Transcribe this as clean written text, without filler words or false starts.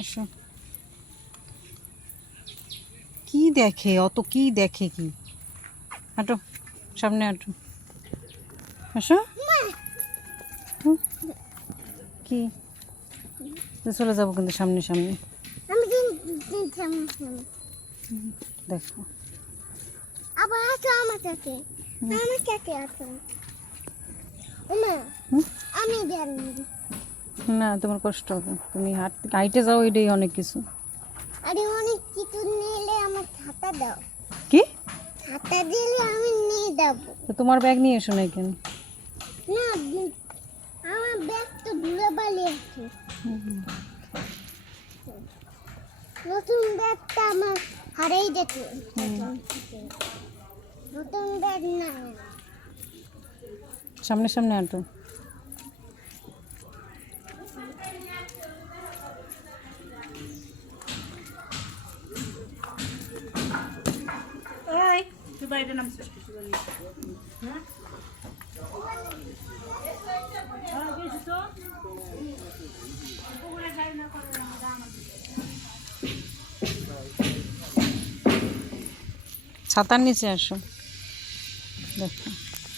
আসো। কি দেখে অত, কি দেখে কি? হাঁটো, সামনে হাঁটো। আসো। কি চলে যাবো কিন্তু সামনে সামনে। দেখো আবার আসো আমার কাছে, আমার কাছে আসো। আমি জানি না, তোমার কষ্ট হবে, তুমি হাইটে যাও, এটাই অনেক কিছু। আরে অনেক কিছু নিলে আমার খাতা দাও। কি খাতা দিলে আমি নিয়ে যাবো। তো তোমার ব্যাগ নিয়ে এসো না কেন? না, আমার ব্যাগ তো ধুলাবালি আছে। নতুন ব্যাগটা আমার হারিয়ে গেছে। নতুন ব্যাগ না, সামনে সামনে হাঁটো। তুই বাইরে নামছিস ছাতার নিচে আসো, দেখো।